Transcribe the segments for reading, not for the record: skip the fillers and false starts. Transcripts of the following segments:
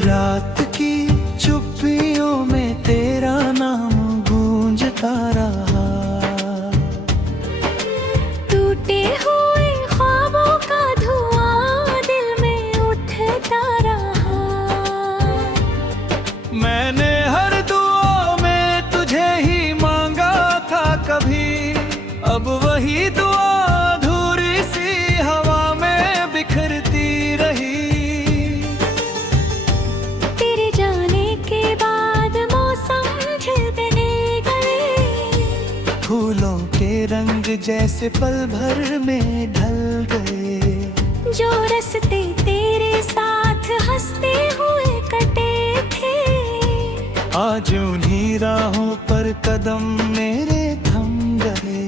रात की चुप्पियों में तेरा नाम गूंजता रहा। टूटे हुए ख्वाबों का धुआं दिल में उठता रहा। मैंने हर दुआ में तुझे ही मांगा था कभी, अब वही दुआ अधूरी सी हवा में बिखरती रही। तेरे जाने के बाद मौसम खिलने गए, फूलों के रंग जैसे पल भर में ढल गए। जो रस्ते तेरे साथ हंसते हुए कटे थे, आज उन्हीं राहों पर कदम मेरे थम गए।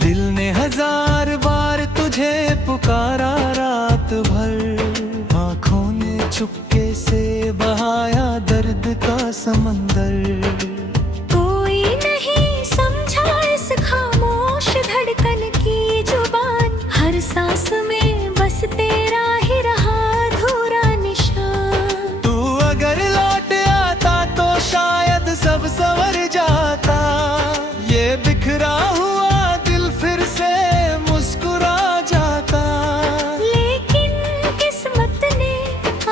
दिल ने हजार बार तुझे पुकारा रात भर, आँखों ने चुपके से बहाया दर्द का समंदर। कोई नहीं समझा इस खामोश धड़कन की जुबान, हर सांस में बस तेरा ही रहा अधूरा निशान। तू अगर लौट आता तो शायद सब संवर जाता, ये बिखरा हुआ दिल फिर से मुस्कुरा जाता। लेकिन किस्मत ने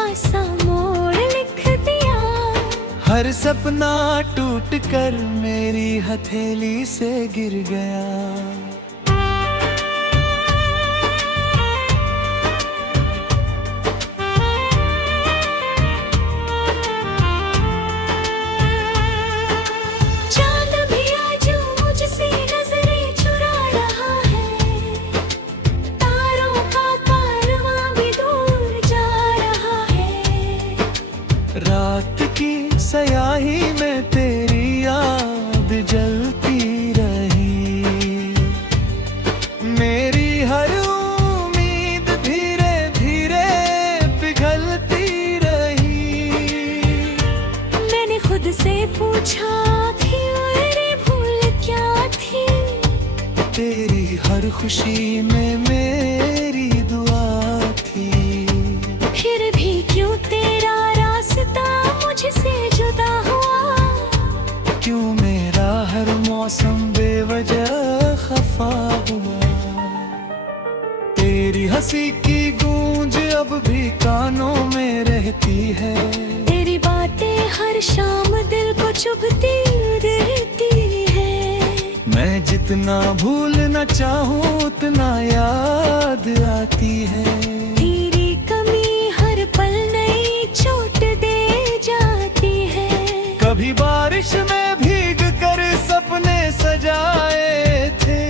आसा मोड़ लिख दिया, हर सपना टूट कर मेरी हथेली से गिर गया। चांद भी आज मुझसे नजरें चुरा रहा है, तारों का कारवां भी दूर जा रहा है। रात की स्याही में तेरी याद जलती रही, मेरी हर उम्मीद धीरे धीरे पिघलती रही। मैंने खुद से पूछा कि मेरी भूल क्या थी, तेरी हर खुशी में मेरी दुआ थी। फिर भी क्यों तेरा रास्ता मुझसे जुदा हुआ, क्यों मेरा हर मौसम बेवजह खफा हुआ। तेरी हंसी की गूंज अब भी कानों में रहती है, तेरी बातें हर शाम दिल को चुभती रहती है। मैं जितना भूलना चाहूँ उतना याद आती है। तेरी कमी हर पल नई चोट दे जाती है। कभी बारिश में भीग कर सपने सजाए थे,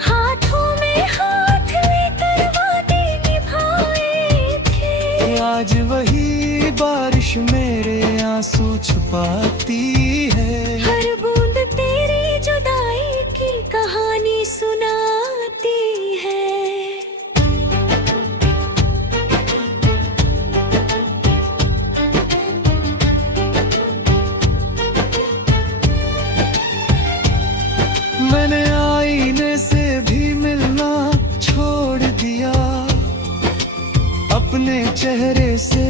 हाथों में हाथ लेकर वादे निभाए थे। आज वही बारिश मेरे आंसू छुपाती है। हर बूंद तेरी जुदाई की कहानी सुनाती है। मैंने आईने से भी मिलना छोड़ दिया, अपने चेहरे से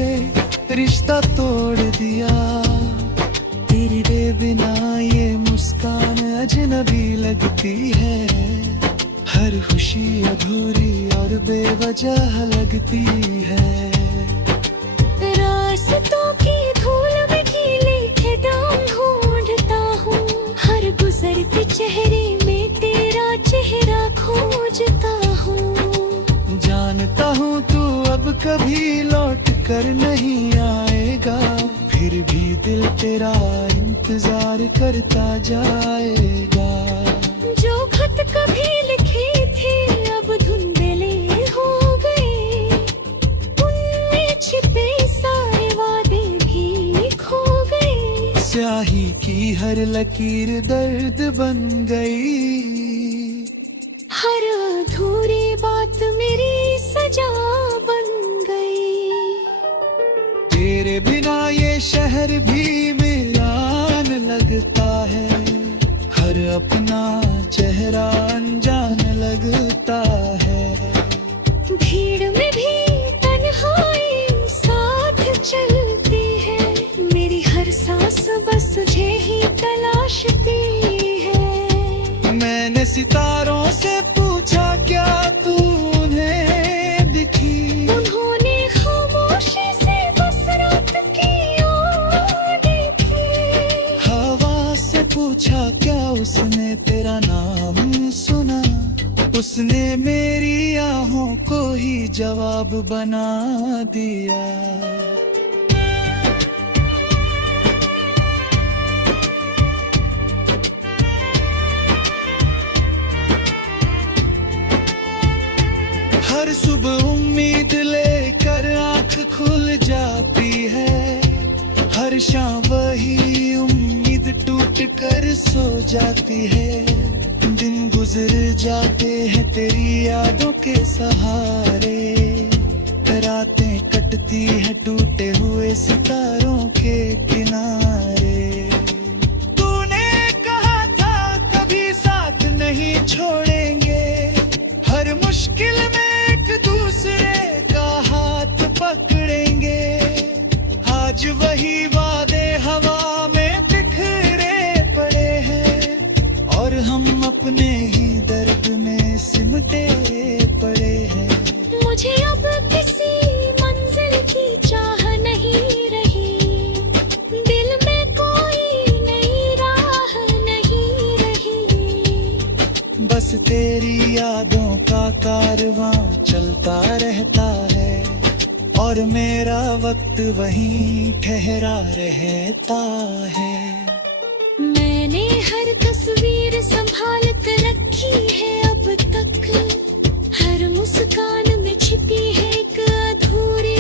रिश्ता तोड़ दिया। तेरे बिना ये मुस्कान अजनबी लगती है, हर खुशी अधूरी और बेवजह लगती है। रास्तों की धूल में गीले कदम ढूंढता हूँ, हर गुजरते चेहरे में तेरा चेहरा खोजता हूँ। जानता हूँ तू अब कभी लौट कर नहीं आएगा, फिर भी दिल तेरा इंतजार करता जाएगा। जो खत कभी लिखे थे अब धुंधले हो गए, उनमें छिपे सारे वादे भी खो गए। स्याही की हर लकीर दर्द बन गई, हर अधूरी बात मेरी सजा बन गई। तेरे बिना ये शहर भी मेरा चेहरा अनजान लगता है। भीड़ में भी तन्हाई साथ चलती है, मेरी हर सांस बस तुझे ही तलाशती है। मैंने सितारों से पूछा क्या तू उन्हें दिखी, उन्होंने खामोशी से बस रात की ओर देखी। हवा से पूछा क्या उसने तेरा नाम सुना, उसने मेरी आहों को ही जवाब बना दिया। हर सुबह उम्मीद लेकर आँख खुल जाती है, हर शाम वही उम्मीद टूट कर सो जाती है। दिन गुजर जाते हैं तेरी यादों के सहारे, रातें कटती हैं टूटे हुए सितारों के किनारे। तूने कहा था कभी साथ नहीं छोड़ेंगे, हर मुश्किल में एक दूसरे का हाथ पकड़ेंगे। आज वही वादे हवा में बिखरे पड़े हैं, और हम अपने ही दर्द में सिमटे पड़े हैं। मुझे अब किसी मंजिल की चाह नहीं रही, दिल में कोई नई राह नहीं रही। बस तेरी यादों का कारवां चलता रहता है, और मेरा वक्त वहीं ठहरा रहता है। मैंने हर तस्वीर संभाल कर रखी है अब तक, हर मुस्कान में छिपी है एक अधूरी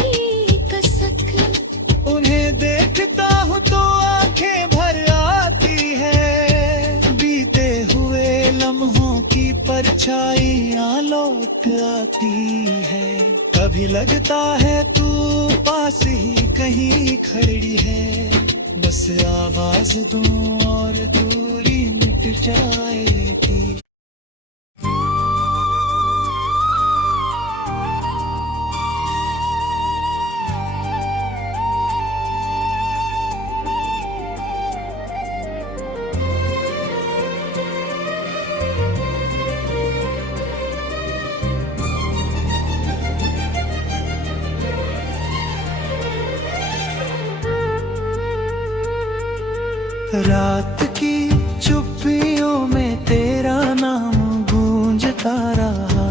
कसक। उन्हें देखता हूँ तो आंखें भर आती है, बीते हुए लम्हों की परछाइयाँ लौट आती है। कभी लगता है तू पास ही कहीं खड़ी है, बस आवाज दूं और दूरी मिट जाएगी। रात की चुप्पियों में तेरा नाम गूंजता रहा,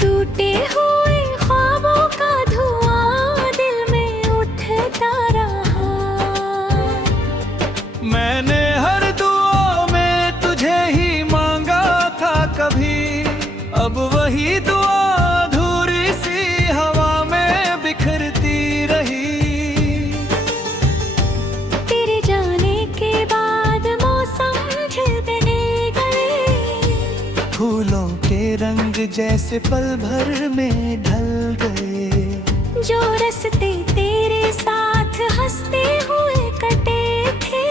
टूटे हुए ख्वाबों का धुआं दिल में उठता रहा। मैंने हर दुआ में तुझे ही मांगा था कभी, अब वही दुआ अधूरी सी हवा में बिखरती रही। तेरे जाने के बाद मौसम खिलने गए, फूलों के रंग जैसे पल भर में ढल गए। जो रस्ते तेरे साथ हंसते हुए कटे थे,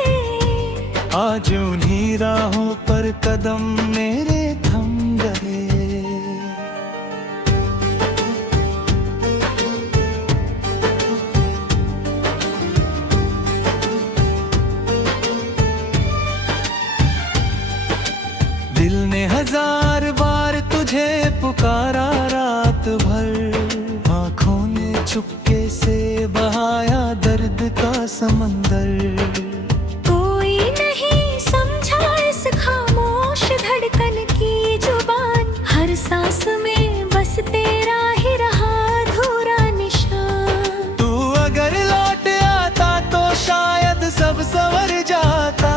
आज उन्हीं राहों पर कदम मेरे थम गए। दिल ने हजार बार तुझे पुकारा रात भर, आँखों ने चुपके से बहाया दर्द का समंदर। कोई नहीं समझा इस खामोश धड़कन की जुबान, हर सांस में बस तेरा ही रहा अधूरा निशान। तू अगर लौट आता तो शायद सब संवर जाता,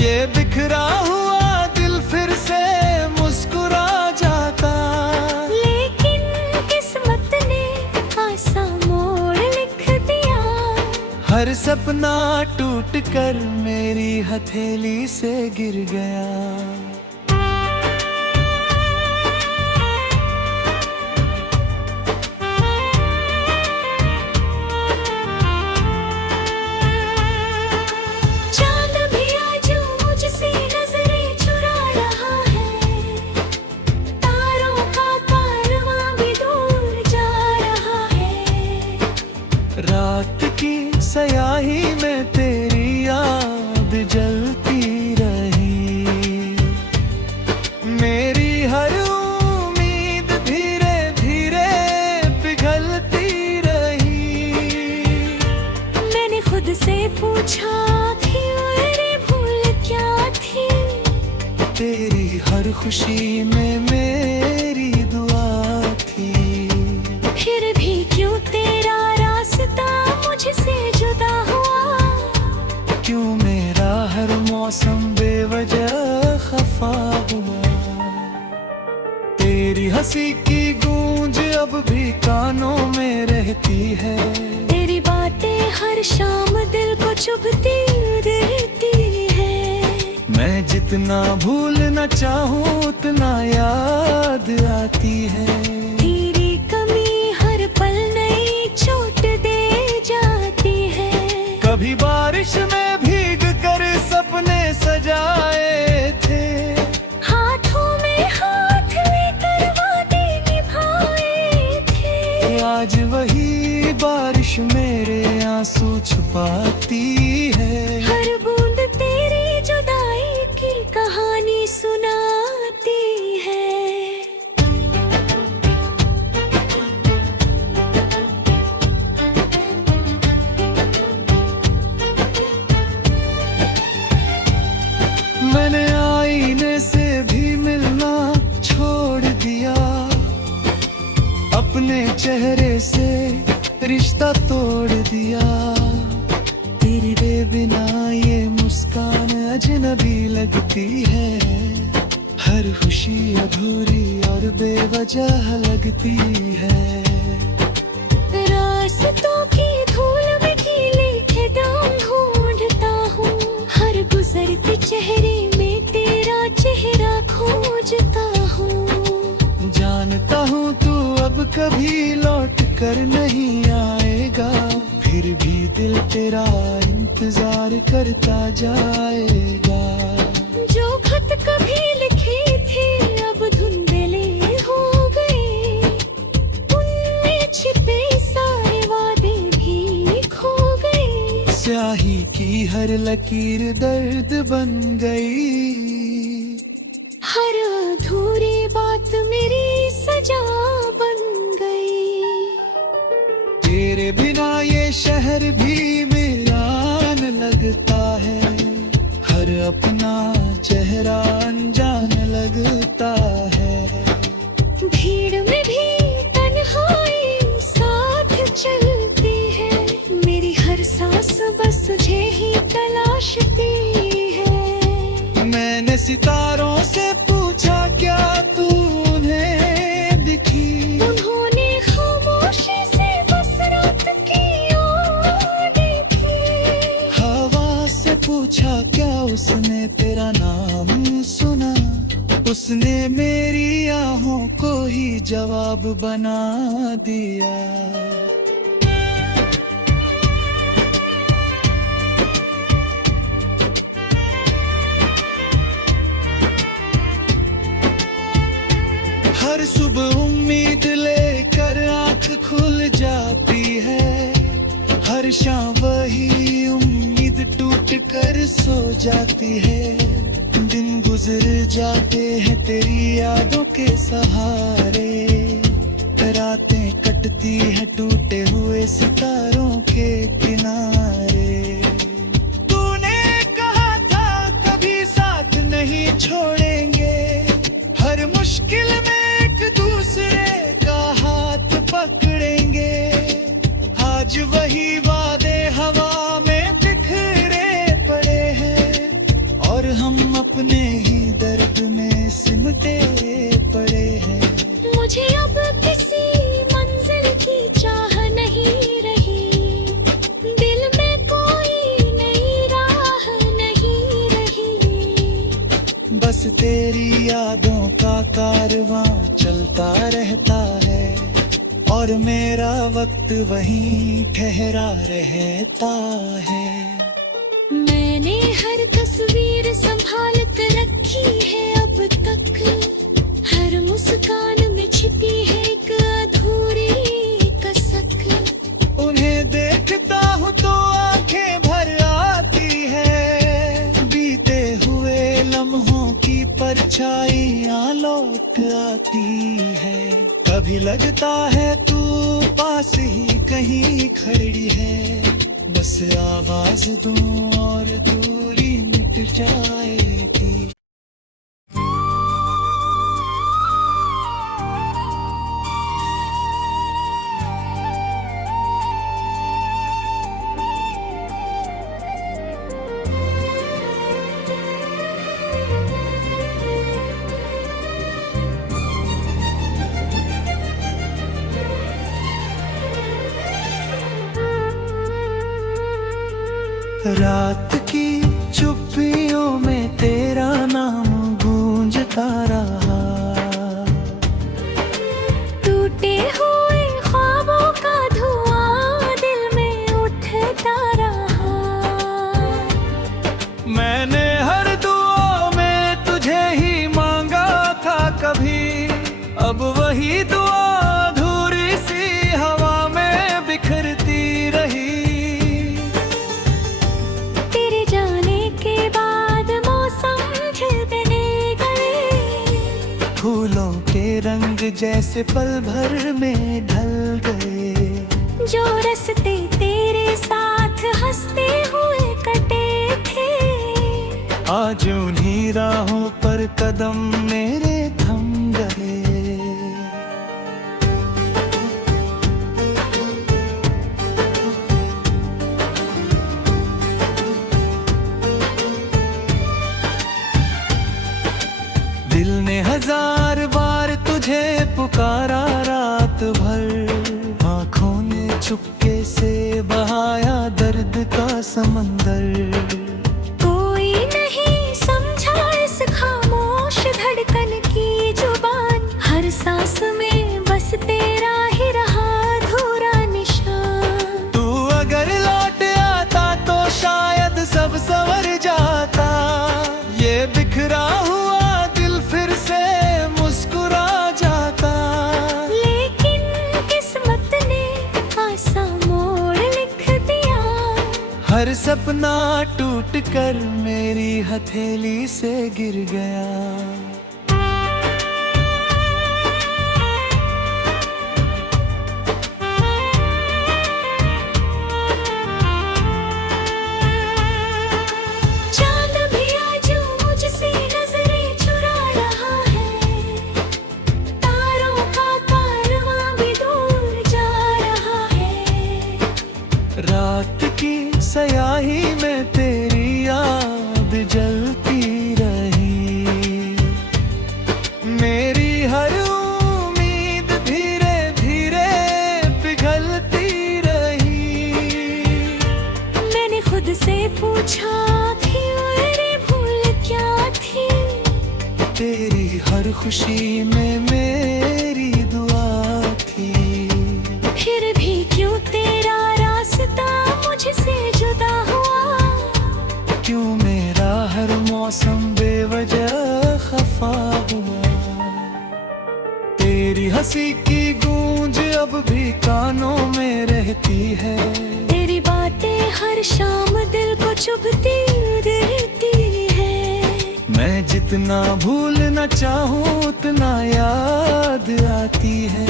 ये बिखरा हुआ दिल फिर से मुस्कुरा जाता। लेकिन किस्मत ने आसा मोड़ लिख दिया, हर सपना टूट कर मेरी हथेली से गिर गया। चांद भी आज मुझसे तेरी हर खुशी में मेरी दुआ थी। फिर भी क्यों तेरा रास्ता मुझसे जुदा हुआ? क्यों मेरा हर मौसम बेवजह खफा हुआ? तेरी हंसी की गूंज अब भी कानों में रहती है। तेरी बातें हर शाम दिल को चुभती रहती है। मैं जितना भूलना चाहूँ उतना याद आती है। तेरी कमी हर पल नई चोट दे जाती है। कभी बारिश में भीग कर सपने सजाए थे। हाथों में हाथ लेकर वादे निभाए थे। आज वही बारिश मेरे आंसू छुपाती है। हर बूंद तेरी जुदाई की कहानी सुनाती है। मैंने आईने से भी मिलना छोड़ दिया। अपने चेहरे से रिश्ता तोड़ दिया। तेरे बिना ये मुस्कान अजनबी लगती है। हर खुशी अधूरी और बेवजह लगती है। रास्तों की धूल में गीले कदम ढूंढता हूँ। हर गुजरते चेहरे में तेरा चेहरा खोजता हूँ। जानता हूँ तू अब कभी लौट कर नहीं आएगा। फिर भी दिल तेरा इंतजार करता जाएगा। जो खत कभी लिखे थे अब धुंधले हो गए। उनमें छिपे सारे वादे भी खो गए। स्याही की हर लकीर दर्द बन गई। हर अधूरी बात मेरी सजा बन गई। तेरे बिना ये शहर भी वीरान लगता है। हर अपना चेहरा अनजान लगता है। भीड़ में भी तन्हाई साथ चलती है। मेरी हर सांस बस तुझे ही तलाशती है। मैंने सितारों से पूछा क्या तू उन्हें दिखी। उन्होंने खामोशी से बस रात की ओर देखी। हवा से पूछा क्या उसने तेरा नाम सुना। उसने मेरी आहों को ही जवाब बना दिया। हर सुबह उम्मीद लेकर आंख खुल जाती है। हर शाम वही उम्मीद टूट कर सो जाती है। दिन गुजर जाते हैं तेरी यादों के सहारे। रातें कटती हैं टूटे हुए सितारों के किनारे। तूने कहा था कभी साथ नहीं छोड़ेंगे। हर मुश्किल में एक दूसरे का हाथ पकड़ेंगे। आज वही वादे हवा में बिखरे पड़े हैं। और हम अपने ही दर्द में सिमटे पड़े हैं। मुझे अब किसी मंजिल की चाह नहीं रही। दिल में कोई नई राह नहीं रही। बस तेरी यादों का कारवां चलता रहता है। और मेरा वक्त वहीं ठहरा रहता है। मैंने हर तस्वीर संभाल कर रखी है अब तक। हर मुस्कान में छिपी है एक अधूरी कसक। उन्हें देखता हूँ तो आंखें भर आती है। बीते हुए लम्हों की परछाइयाँ लौट आती है। कभी लगता है तू पास ही कहीं खड़ी है। बस आवाज दूं और दूरी मिट जाएगी। रात की चुप्पियों में तेरा नाम गूंजता रहा। टूटे हुए ख्वाबों का धुआं दिल में उठता रहा। मैंने हर दुआ में तुझे ही मांगा था कभी, अब वही दुआ अधूरी सी हवा में बिखरती रही। तेरे जाने के बाद मौसम खिलने गए, फूलों के रंग जैसे पल भर में ढल गए। जो रस्ते तेरे साथ हंसते हुए कटे थे, आज उन्हीं राहों पर कदम मेरे थम गए। दिल ने हजार बार तुझे पुकारा रात भर, आँखों ने चुपके से बहाया दर्द का समंदर। कोई नहीं समझा इस खामोश धड़कन की जुबान, हर सांस में बस तेरा ही रहा अधूरा निशान। तू अगर लौट आता तो शायद सब संवर जाता, ये बिखरा हुआ दिल फिर से मुस्कुरा जाता। लेकिन किस्मत ने आसा मोड़ लिख दिया, हर सपना टूट कर मेरी हथेली से गिर गया। चांद भी आज मुझसे नजरें चुरा रहा है, तारों का कारवां भी दूर जा रहा है। रात की स्याही में तेरी याद जलती रही, मेरी हर उम्मीद धीरे धीरे पिघलती रही। मैंने खुद से पूछा कि मेरी भूल क्या थी, तेरी हर खुशी में मेरी दुआ थी। फिर भी क्यों तेरा रास्ता मुझसे जुदा हुआ, क्यों मेरा हर मौसम बेवजह खफा हुआ। तेरी हंसी की गूंज अब भी कानों में रहती है, तेरी बातें हर शाम दिल को चुभती रहती है। मैं जितना भूलना चाहूँ उतना याद आती है।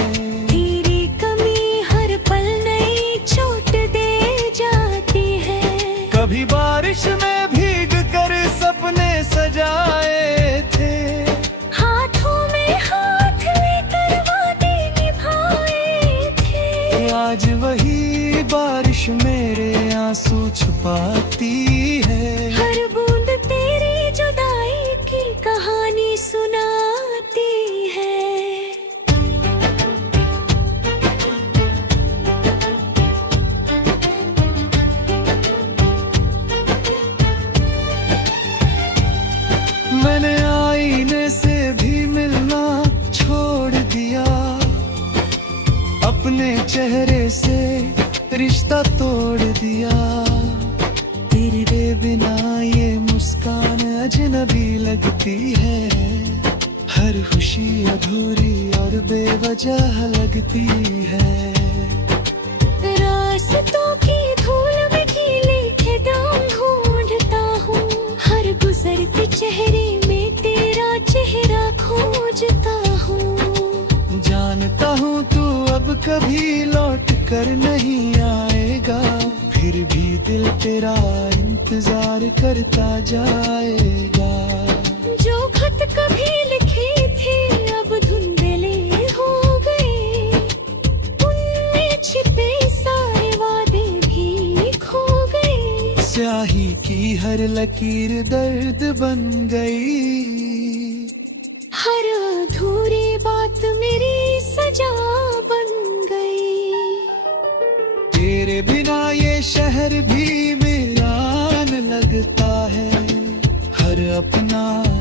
तेरी कमी हर पल नई चोट दे जाती है। कभी बारिश में भीग कर सपने सजाए थे, हाथों में हाथ लेकर वादे निभाए थे। आज वही बारिश मेरे आंसू छुपाती है। हर बूंद तेरी जुदाई की कहानी सुनाती है। मैंने आईने से भी मिलना छोड़ दिया, अपने चेहरे से रिश्ता तोड़ दिया। तेरे बिना ये मुस्कान अजनबी लगती है, हर खुशी अधूरी और बेवजह लगती है। रास्तों की धूल में गीले के दाम ढूंढता हूँ, हर गुजरते चेहरे में तेरा चेहरा खोजता हूँ। जानता हूँ तू अब कभी लौट कर नहीं आएगा, फिर भी दिल तेरा इंतजार करता जाएगा। जो खत कभी लिखे थे अब धुंधले हो गए, उनमें छिपे सारे वादे भी खो गए। स्याही की हर लकीर दर्द बन गई, हर अधूरी बात मेरी सजा बन गई। तेरे बिना ये शहर भी मेरा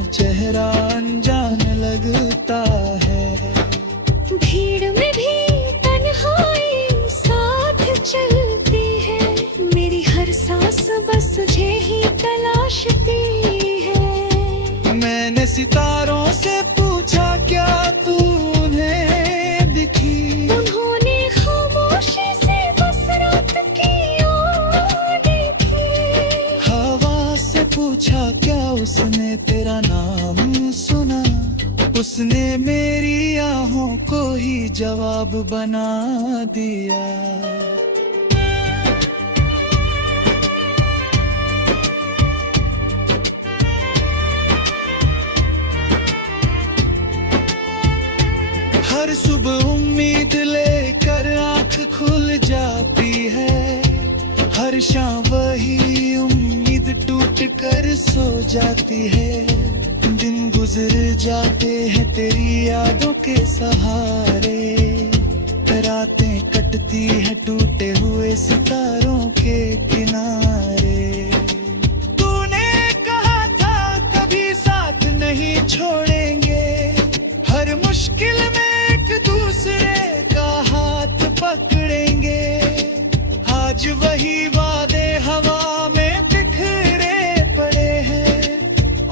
चेहरा अनजान लगता है। भीड़ में भी तन्हाई साथ चलती है, मेरी हर सांस बस तुझे ही तलाशती है। मैंने सितारों से पूछा क्या तू उन्हें दिखी, उन्होंने खामोशी से बस रात की ओर देखी। हवा से पूछा क्या उसने तेरा नाम सुना, उसने मेरी आहों को ही जवाब बना दिया। हर सुबह उम्मीद लेकर आंख खुल जाती है, हर शाम वही उम्मीद टूट कर सो जाती है। दिन गुजर जाते हैं तेरी यादों के सहारे, रातें कटती है टूटे हुए सितारों के किनारे। तूने कहा था कभी साथ नहीं छोड़ेंगे, हर मुश्किल में एक दूसरे का हाथ पकड़ेंगे। आज वही वादे हवा में बिखरे पड़े हैं,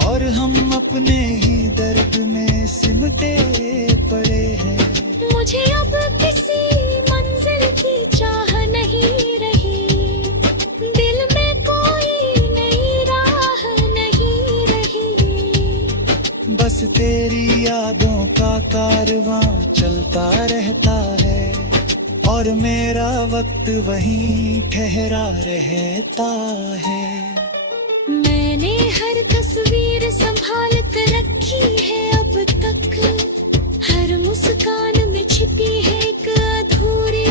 और हम अपने ही दर्द में सिमटे पड़े हैं। मुझे अब किसी मंजिल की चाह नहीं रही, दिल में कोई नई राह नहीं रही। बस तेरी यादों का कारवां चलता रहता है, और मेरा वक्त वहीं ठहरा रहता है। मैंने हर तस्वीर संभाल कर रखी है अब तक, हर मुस्कान में छिपी है एक अधूरी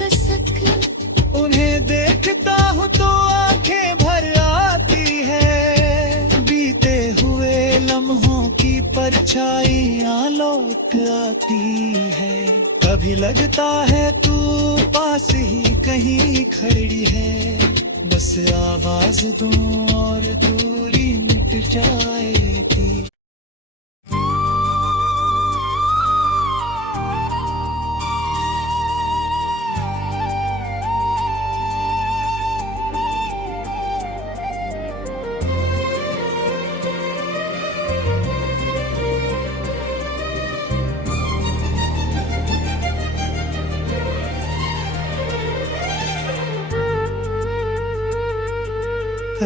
कसक। उन्हें देखता हूँ तो आंखें भर आती है, बीते हुए लम्हों की परछाइयाँ लौट आती है। कभी लगता है तू पास ही कहीं खड़ी है, बस आवाज दूं और दूरी मिट जाएगी।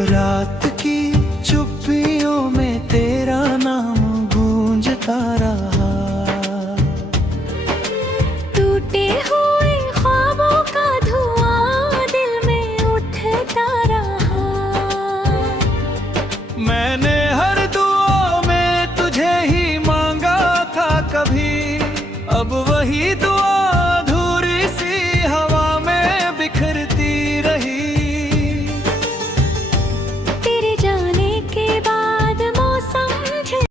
रात